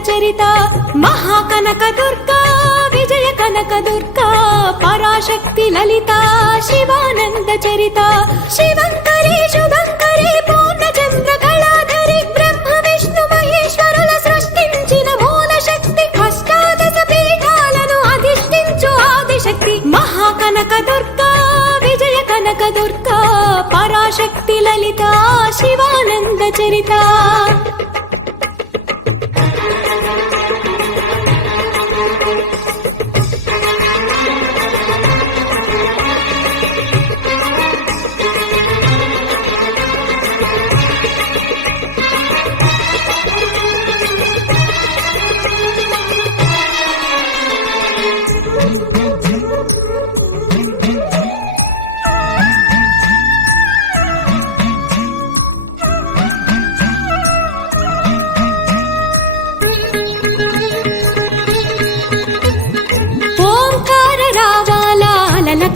చరిత మహాకనక దుర్గా విజయ కనక దుర్గా పరాశక్తి లలిత శివానంద చరిత శివంకరి శుభంకరి పూర్ణచంద్ర కళాధరి బ్రహ్మ విష్ణు మహేశ్వరుల సృష్టించిన మూల శక్తి అష్టాదశ పీఠాలను అధిష్ఠించు ఆదిశక్తి మహాకనక దుర్గా విజయ కనక దుర్గా పరాశక్తి లలిత శివానంద చరిత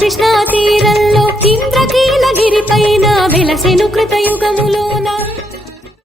కృష్ణా తీరంలో ఇంద్రకీలగిరి పైన వెలసెను కృతయుగములోన